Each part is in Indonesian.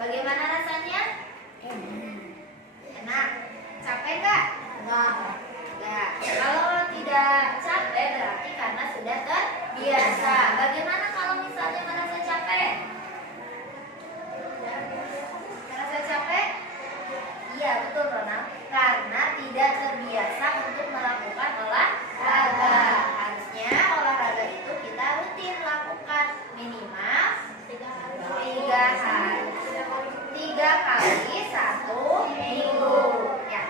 Bagaimana rasanya? Enak. Capek nggak? Enggak. Kalau tidak capek berarti karena sudah terbiasa. Bagaimana kalau misalnya merasa capek? Merasa capek? Iya, betul Ronald. Karena tidak terbiasa untuk melakukan olahraga. Harusnya olahraga itu kita rutin lakukan minimal 3 kali 1 minggu. Ya.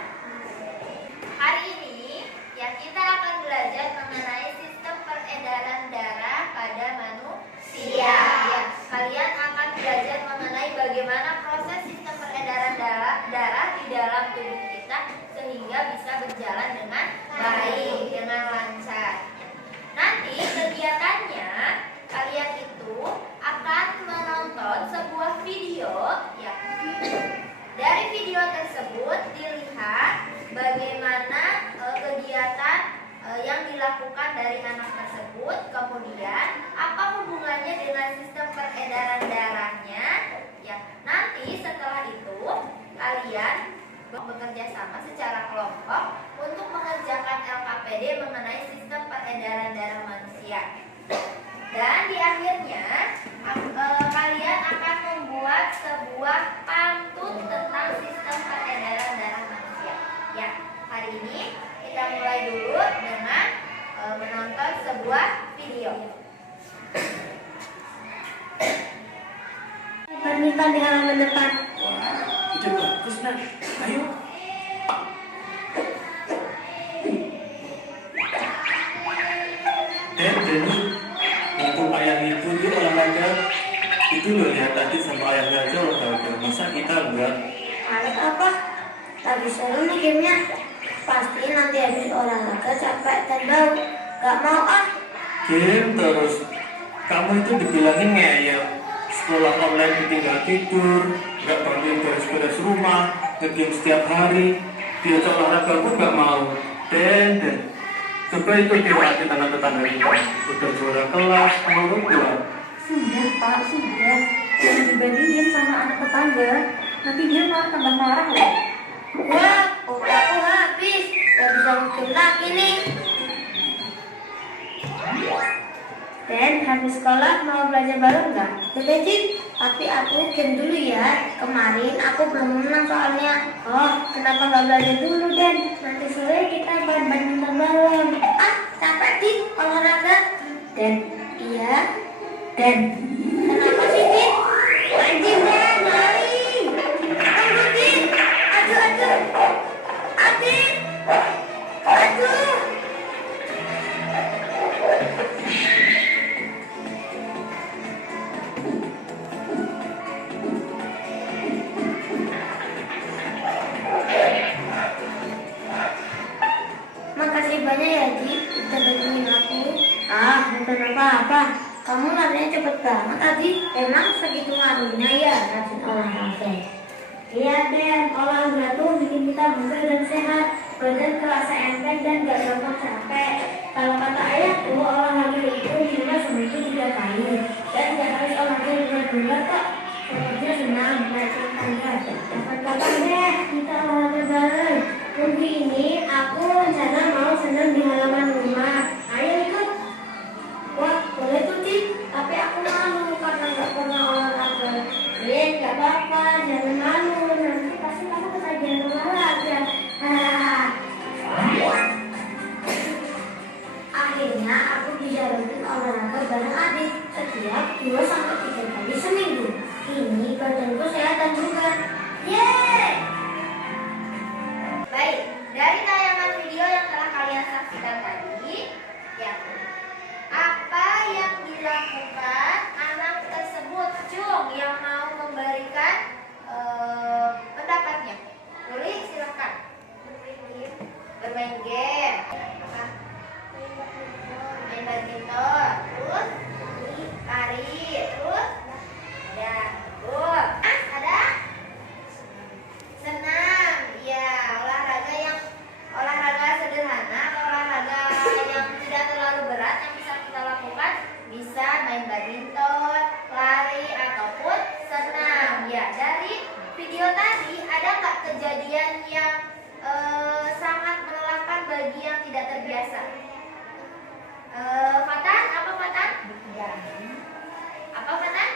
Hari ini ya kita akan belajar mengenai sistem peredaran darah pada manusia. Ya, kalian akan belajar mengenai bagaimana proses sistem peredaran darah di dalam tubuh kita sehingga bisa berjalan dengan baik, dengan lancar. Nanti kegiatannya kalian itu akan menonton sebuah video ya. Dari video tersebut dilihat bagaimana kegiatan yang dilakukan dari anak tersebut, kemudian apa hubungannya dengan sistem peredaran darahnya ya. Nanti setelah itu kalian bekerja sama secara kelompok untuk mengerjakan LKPD mengenai sistem peredaran darah manusia. Dan di akhirnya kalian akan membuat sebuah pantun tentang sistem peredaran darah manusia. Ya, hari ini kita mulai dulu dengan menonton sebuah video. Badminton di halaman depan. Wah, ide bagus Nak. Ayo. Deni, mumpung ayah itu dia olahraga. Itu loh lihat tadi sama ayahnya aja olahraga. Masa kita enggak? Alik apa? Lagi seru nih gamenya. Pasti nanti habis olahraga capek dan bau. Gak mau ah. Game terus. Kamu itu dibilangin ngeyel. Sekolah online tinggal tidur, nggak bantuin beres-beres rumah, nge-game setiap hari. Diajak olahraga pun nggak mau. Dan coba itu kira tetangga-tetangga kita udah juara kelas, mau keluar. Sudah Pak, sudah. Jangan dibandingin sama anak tetangga. Nanti dia malah tambah marah loh. Wah, otakku habis. Gak bisa game lagi nih. Dan habis sekolah mau belajar bareng nggak? Boleh Cik, tapi aku game dulu ya. Kemarin aku belum menang soalnya. Oh, kenapa nggak belajar dulu Dan? Nanti sore kita main badminton bareng. Ah, capek Cik olahraga. Dan iya. Dan kenapa sih Cik? Anjing Dan, lari. Tunggu Cik. Aduh. Adik. Aduh. Makasih banyak ya Ji, udah bantuin aku. Ah, bukan apa-apa. Kamu larinya cepet banget tadi. Emang segitu ngaruhnya ya rajin olahraga? Iya Den, olahraga tuh bikin kita bugar dan sehat. Badan terasa enteng dan gak gampang capek. Kalau kata ayah tuh olahraga itu minimal seminggu 3 kali. Dan gak harus olahraga benar-benar kok. Pokoknya senang, naik tangga. Kapan-kapan deh kita olahraga bareng. Minggu ini aku rencana mau senam di halaman rumah. Ayo ikut. Wah, boleh tuh Cik. Tapi aku malu karena gak pernah olahraga. Gak apa-apa, jangan malu. Nanti pasti kamu ketagihan olahraga. Akhirnya aku bisa rutin olahraga bareng adik setiap 2-3 kali seminggu. Ini badanku sehat dan bugar. Yeay! Baik, dari tayangan di video tadi ada nggak kejadian yang sangat melelahkan bagi yang tidak terbiasa? Fatan, apa Fatan? Apa Fatan?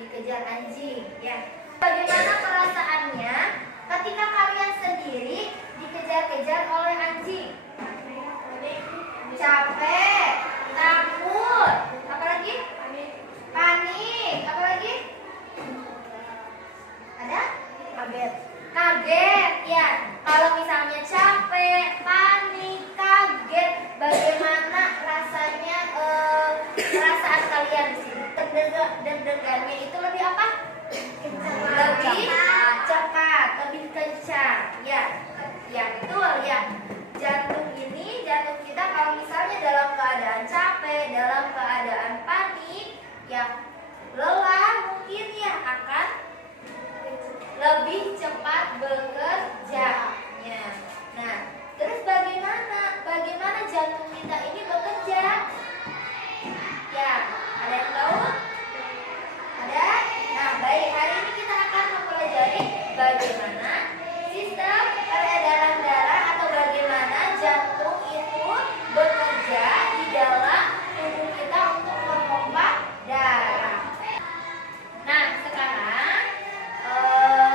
Dikejar anjing. Ya. Bagaimana perasaannya ketika kalian sendiri dikejar-kejar oleh anjing? Capek, takut, apa lagi? Panik, apa lagi? Ada? Kaget, ya. Kalau misalnya capek, panik, kaget, bagaimana rasanya perasaan kalian di sini? Deg-degannya itu lebih apa? Lebih cepat, lebih kencang. Ya, ya betul ya. Jantung kita kalau misalnya dalam keadaan capek, dalam keadaan panik, ya lelah mungkin ya akan lebih cepat bekerja. Ya. Nah, terus bagaimana jantung kita ini bekerja? Ya, ada yang tahu? Ada? Nah, baik, hari ini kita akan mempelajari bagaimana sistem peredaran darah atau bagaimana jantung itu bekerja di dalam tubuh kita untuk memompa darah. Nah, sekarang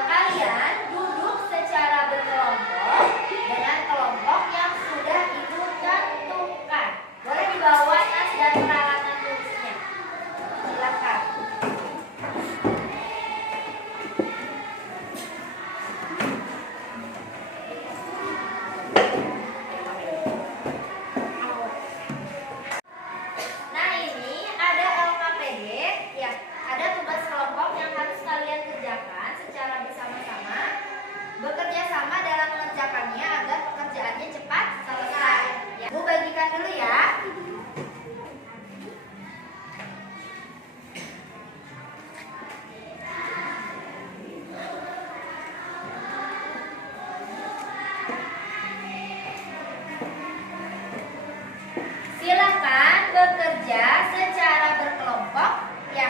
kalian duduk secara berkelompok dengan kelompok yang sudah ibu tentukan. Boleh dibawa tas dan peralatan tulisnya. Silakan. Nah, ini ada LKPD, ya. Ada tugas kelompok yang harus kalian kerjakan secara bersama-sama, bekerja sama dalam mengerjakannya agar pekerjaannya cepat selesai. Ya. Bu bagikan dulu ya. Silakan bekerja secara berkelompok, ya.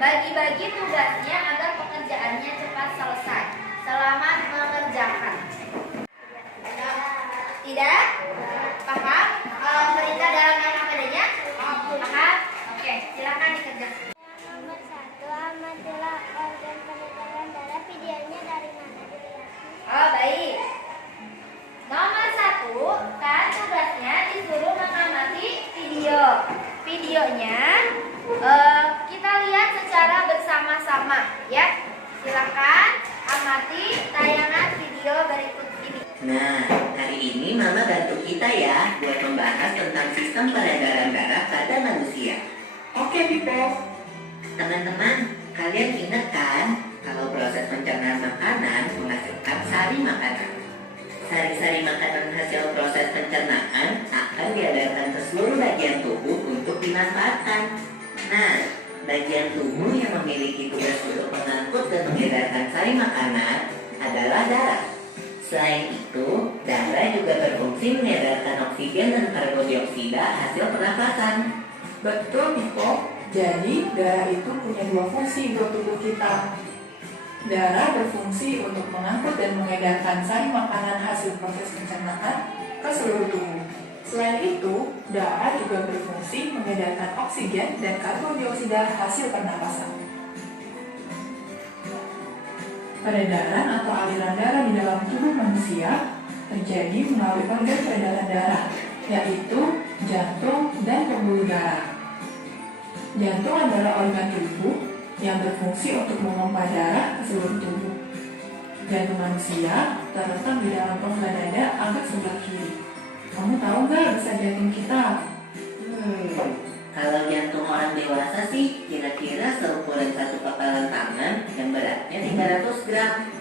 Bagi-bagi tugasnya agar pekerjaannya cepat selesai. Selamat mengerjakan. Tidak? Paham? Perintah dalam LKPD-nya? Paham? Oke, silakan dikerjakan. Nomor 1, amatilah organ peredaran darah. Videonya dari mana dilihat? Oh, baik. Nomor 1, kan tugasnya disuruh mengamati video. Videonya kita lihat secara bersama-sama, ya. Silakan amati tayangan video berikut ini. Nah, hari ini Mama bantu kita ya buat membahas tentang sistem peredaran darah pada manusia. Oke, Pipo. Teman-teman, kalian ingat kan kalau proses pencernaan makanan menghasilkan sari makanan. Sari-sari makanan hasil proses pencernaan akan diedarkan ke seluruh bagian tubuh untuk dimanfaatkan. Nah, bagian tubuh yang memiliki tugas untuk mengangkut dan mengedarkan sari makanan adalah darah. Selain itu, darah juga berfungsi mengedarkan oksigen dan karbon dioksida hasil pernapasan. Betul, Pipo. Jadi, darah itu punya dua fungsi buat tubuh kita. Darah berfungsi untuk mengangkut dan mengedarkan sari makanan hasil proses pencernaan ke seluruh tubuh. Selain itu, darah juga berfungsi mengedarkan oksigen dan karbon dioksida hasil pernapasan. Peredaran atau aliran darah di dalam tubuh manusia terjadi melalui organ peredaran darah, yaitu jantung dan pembuluh darah. Jantung adalah organ tubuh yang berfungsi untuk memompa darah ke seluruh tubuh. Jantung manusia terletak di dalam rongga dada agak sebelah kiri. Kamu tahu nggak besar jantung kita? Kalau jantung orang dewasa sih kira-kira seukuran satu kepalan tangan yang beratnya 300 gram.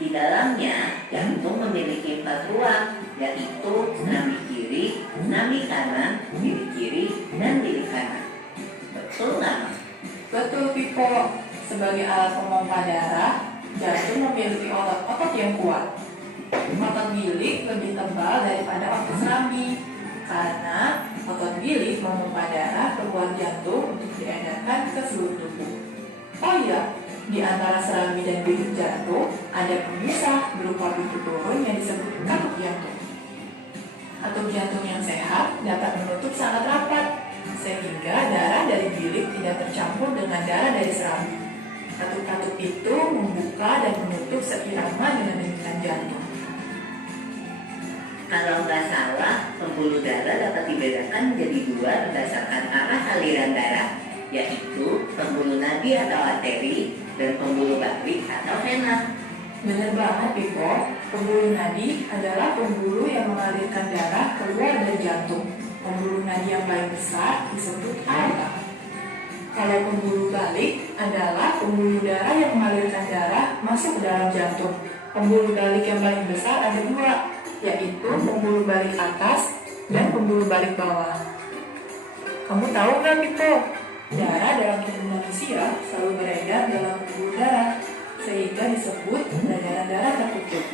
Di dalamnya, jantung memiliki 4 ruang, yaitu serambi kiri, serambi kanan, bilik kiri, dan bilik kanan. Betul nggak, Mas? Betul, Pipo. Sebagai alat pemompa darah, jantung memiliki otot-otot yang kuat. Otot bilik lebih tebal daripada otot serambi, karena otot bilik memompa darah keluar jantung untuk diedarkan ke seluruh tubuh. Oh iya, Di antara serambi dan bilik jantung ada pemisah berupa pintu turun yang disebut katup jantung. Katup jantung yang sehat dapat menutup sangat rapat, sehingga darah dari bilik tidak tercampur dengan darah dari serambi. Katup-katup itu membuka dan menutup seirama dengan denyutan jantung. Kalau nggak salah, pembuluh darah dapat dibedakan menjadi dua berdasarkan arah aliran darah, yaitu pembuluh nadi atau arteri dan pembuluh balik atau vena. Benar banget, Pipo. Pembuluh nadi adalah pembuluh yang mengalirkan darah keluar dari jantung. Pembuluh nadi yang paling besar disebut aorta. Kalau pembuluh balik adalah pembuluh darah yang mengalirkan darah masuk ke dalam jantung. Pembuluh balik yang paling besar ada dua, yaitu pembuluh balik atas dan pembuluh balik bawah. Kamu tahu nggak, Pipo? Darah dalam tubuh manusia selalu beredar dalam pembuluh darah, sehingga disebut peredaran darah tertutup.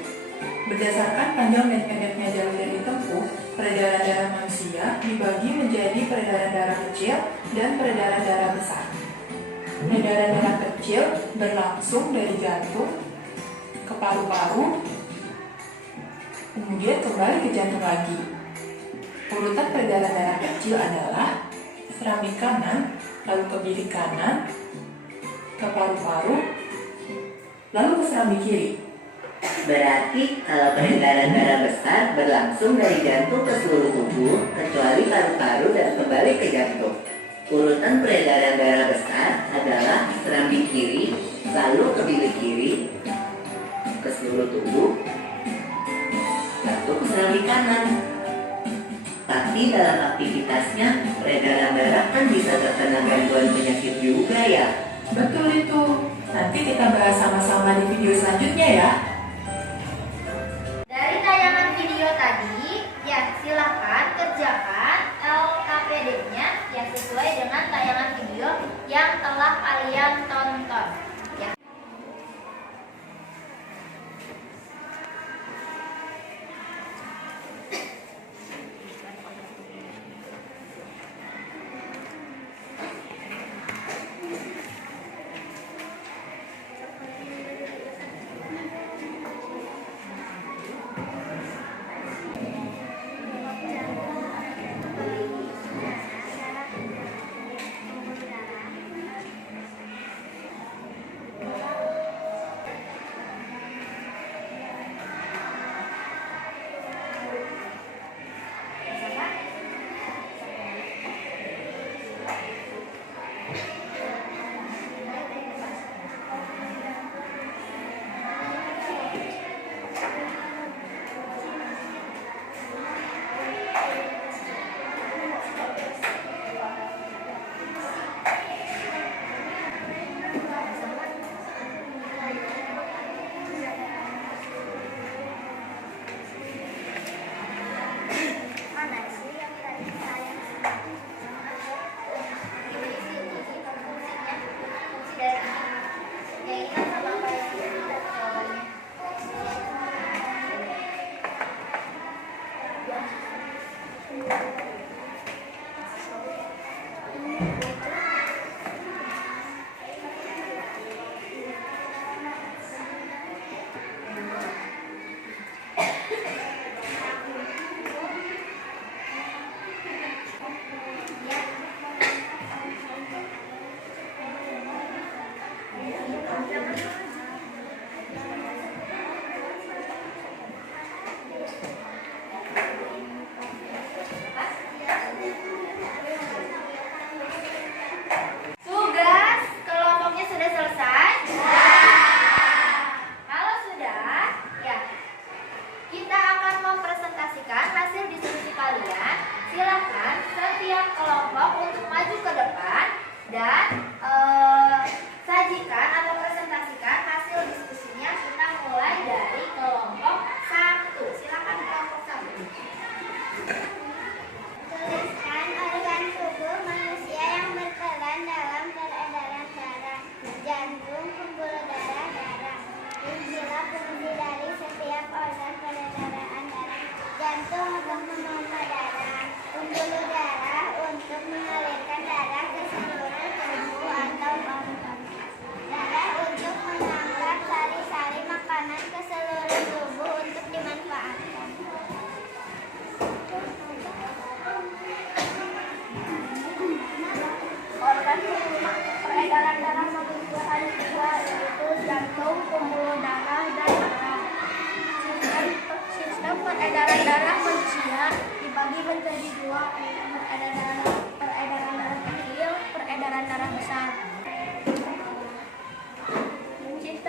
Berdasarkan panjang dan pendeknya jalur yang ditempuh, peredaran darah manusia dibagi menjadi peredaran darah kecil dan peredaran darah besar. Peredaran darah kecil berlangsung dari jantung ke paru-paru, kemudian kembali ke jantung lagi. Urutan peredaran darah kecil adalah serambi kanan, lalu ke bilik kanan, ke paru-paru, lalu ke serambi kiri. Berarti kalau peredaran darah besar berlangsung dari jantung ke seluruh tubuh, kecuali paru-paru dan kembali ke jantung. Urutan peredaran darah besar adalah serambi kiri, lalu ke bilik kiri, ke seluruh tubuh, lalu ke serambi kanan. Tapi dalam aktivitasnya, peredaran darah kan bisa terkena gangguan penyakit juga ya. Betul itu. Nanti kita bahas sama-sama di video selanjutnya ya. Dari tayangan video tadi, ya silahkan kerjakan LKPD-nya yang sesuai dengan tayangan video yang telah kalian tonton. Ya.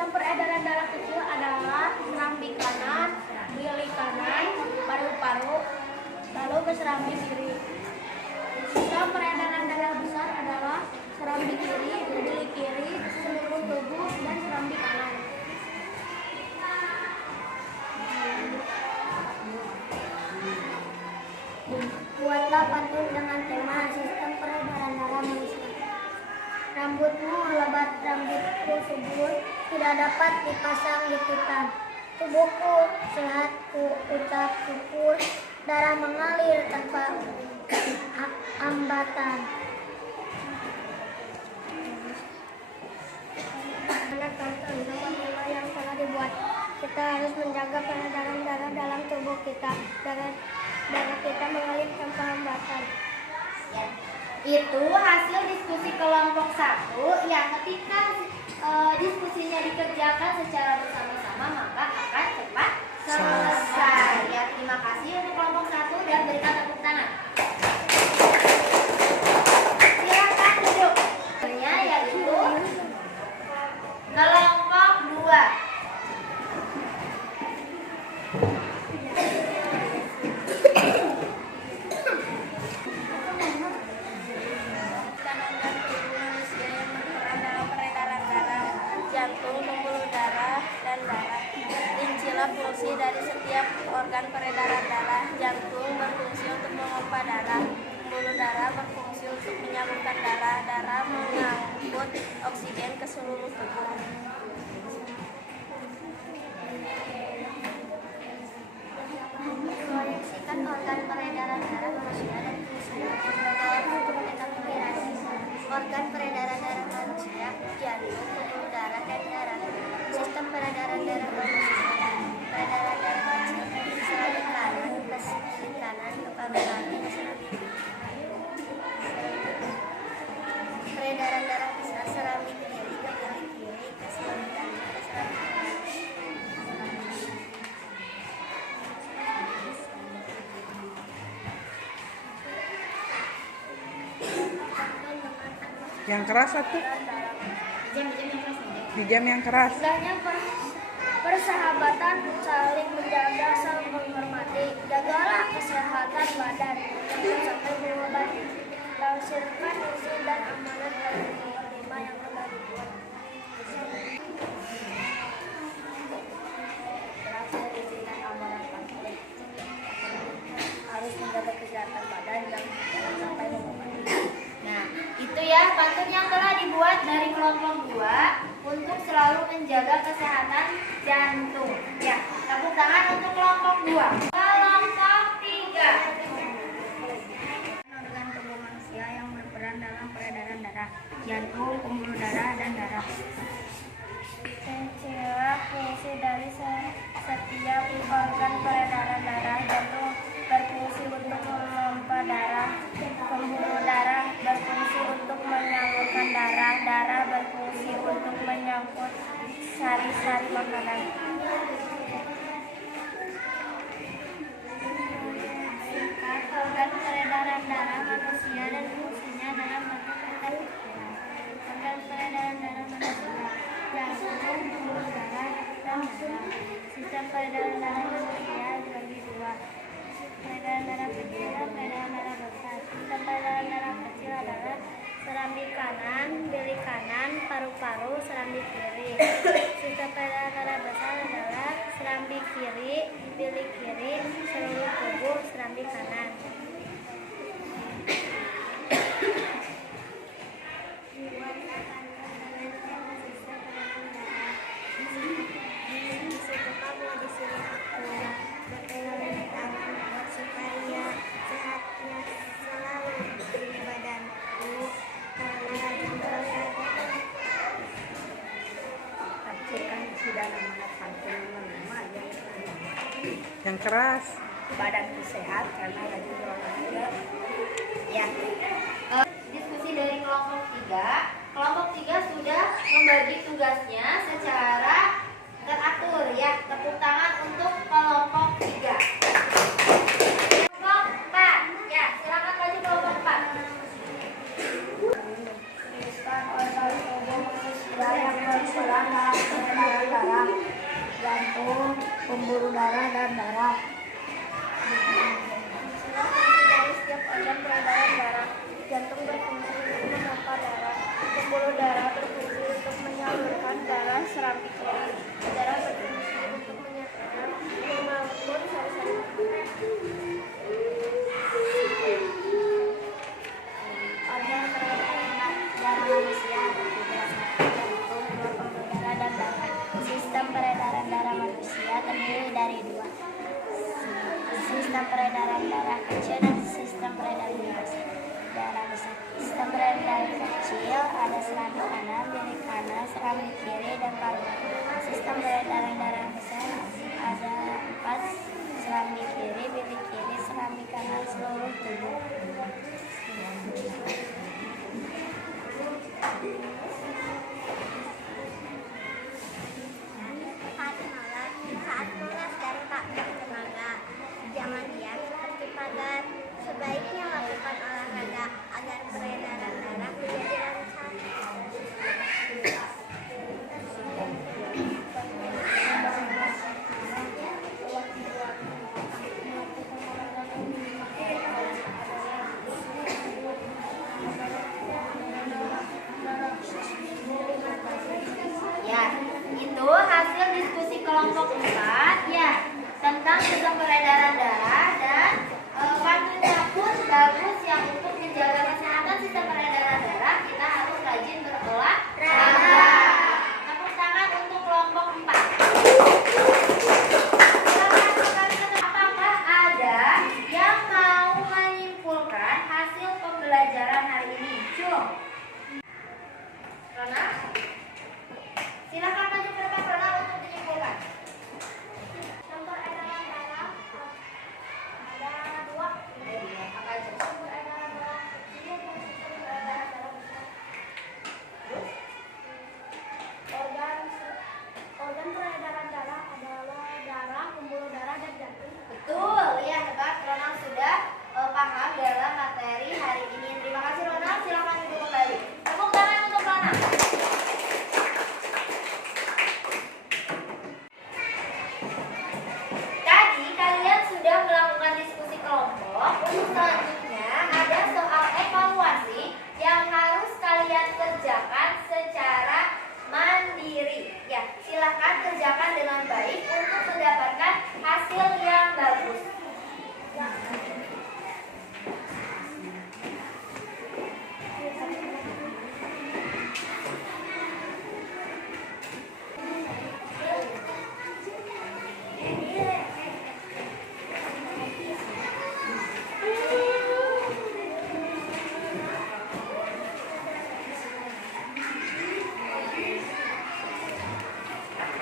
Sistem peredaran darah kecil adalah serambi kanan, bilik kanan, paru-paru, lalu ke serambi kiri. Sistem peredaran darah besar adalah serambi kiri, bilik kiri, seluruh tubuh, dan serambi kanan. Buatlah pantun dengan tema sistem peredaran darah manusia. Rambutmu lebat, rambutku subur, tidak dapat dipasang di hutan. Tubuhku sehat, ku ucap syukur, darah mengalir tanpa hambatan. Pantun nomor 5 yang telah dibuat. Kita harus menjaga peredaran darah dalam tubuh kita. Darah kita mengalir tanpa hambatan. Itu hasil diskusi kelompok 1 yang ketika diskusinya dikerjakan secara bersama-sama maka akan cepat selesai. Ya, terima kasih untuk kelompok 1 dan berikan tepuk tangan. Silakan duduk. Yaitu kelompok 2. Jantung, pembuluh darah, dan darah. Rincilah fungsi dari setiap organ peredaran darah. Jantung berfungsi untuk memompa darah. Pembuluh darah berfungsi untuk menyambungkan darah. Darah mengangkut oksigen ke seluruh tubuh. Proyeksikan organ peredaran darah manusia dan fungsinya. Organ peredaran darah manusia, jantung, pembuluh darah, dan darah. Sistem peredaran darah manusia. Peredaran darah manusia serambi kanan ke serambi kanan ke paru-paru ke serambi kiri. Peredaran darah besar serambi kiri ke bilik kiri ke serambi kanan ke serambi kiri. Yang keras satu. Di jam yang keras. Hendaknya persahabatan, saling menjaga, saling menghormati. Jagalah kesehatan badan, jangan sampai mengobati. Laksanakan misi dan amanat dari nomor 5 yang telah dibuat. Harus menjaga kesehatan badan, jangan sampai mengobati. Nah, itu ya pantun yang telah dibuat dari kelompok 2 untuk selalu menjaga kesehatan jantung. Ya, tepuk tangan untuk kelompok 2. Kelompok 3. Organ tubuh manusia yang berperan dalam peredaran darah, jantung, pembuluh darah, dan darah. Rincilah fungsi dari setiap organ peredaran darah. Jantung berfungsi untuk memompa darah, pembuluh darah berfungsi untuk menyalurkan darah, darah berfungsi untuk menyangkut sari-sari makanan. Organ peredaran darah manusia dan fungsinya dalam bentuk intestinal. Organ peredaran darah manusia, jantung, pembuluh darah, dan darah. Sistem peredaran darah manusia dibagi 2. Peredaran darah kecil dan peredaran darah besar. Sistem peredaran darah kecil adalah serambi kanan, bilik kanan, paru-paru, serambi kiri. Sistem peredaran darah besar adalah serambi kiri, bilik kiri, seluruh tubuh, serambi kanan. Supaya sehatnya selalu di badanku, karena Yang keras. badanku sehat karena rajin olahraga. Ya. Diskusi dari kelompok 3. Kelompok 3 sudah membagi tugasnya secara teratur ya. Tepuk tangan untuk kelompok 3. Kelompok 4. Ya, silakan maju kelompok 4. Organ tubuh manusia yang berperan dalam peredaran darah, jantung, pembuluh darah, dan darah. Dari setiap organ peredaran darah, jantung berfungsi untuk memompa darah, pembuluh darah berfungsi untuk menyalurkan darah serambi kiri, darah berfungsi untuk menyatukan membangun sel-sel makanan. Organ peredaran darah manusia berdasarkan jantung, dua pembuluh darah, dan darah. Sistem peredaran darah manusia terdiri dari dua: sistem peredaran darah kecil dan sistem peredaran darah besar. Sistem peredaran kecil ada serambi kanan, bilik kanan, serambi kiri, dan paru. Sistem peredaran darah besar ada 4: serambi kiri, bilik kiri, serambi kanan, seluruh tubuh. Saat molas dan tak bertenaga, jangan diam seperti pagar. Sebaiknya lakukan olahraga agar peredaran darah menjadi lancar. Ya, itu hasil diskusi kelompok 4 ya tentang sistem peredaran darah dan pantunnya pun bagus yang untuk menjaga kesehatan sistem peredaran darah kita harus rajin berolahraga. Tepuk tangan untuk kelompok 4. Apakah ada yang mau menyimpulkan hasil pembelajaran hari ini? Cung. Rona? Silakan maju ke depan Rona untuk menyimpulkan. Sumber edaran darah ada 2. Apa aja? Sumber edaran darah kecil dan sumber edaran darah besar. Organ peredaran darah adalah darah, pembuluh darah, dan jantung. Betul, ya hebat. Ronald sudah paham dalam materi hari ini. Terima kasih Ronald. Silakan duduk kembali. Tepuk tangan untuk Ronald. Tadi kalian sudah melakukan diskusi kelompok. Untuk selanjutnya ada soal evaluasi yang harus kalian kerjakan secara mandiri. Ya, silakan kerjakan dengan baik untuk mendapatkan hasil yang bagus.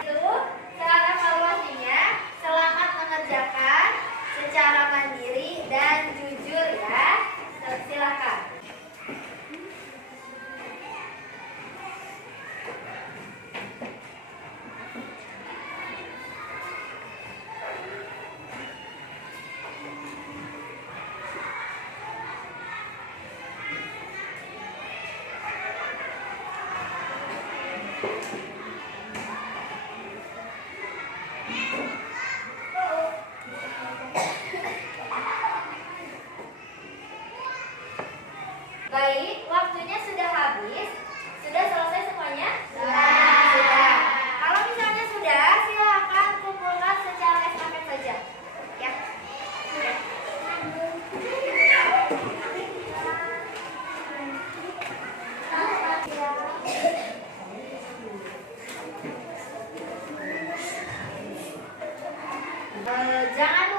Itu cara evaluasinya. Selamat mengerjakan secara mandiri dan jujur ya. Silakan. Baik, waktunya sudah habis. Sudah selesai semuanya? Sudah. Kalau misalnya sudah, silakan kumpulkan secara estafet saja. Ya. Jangan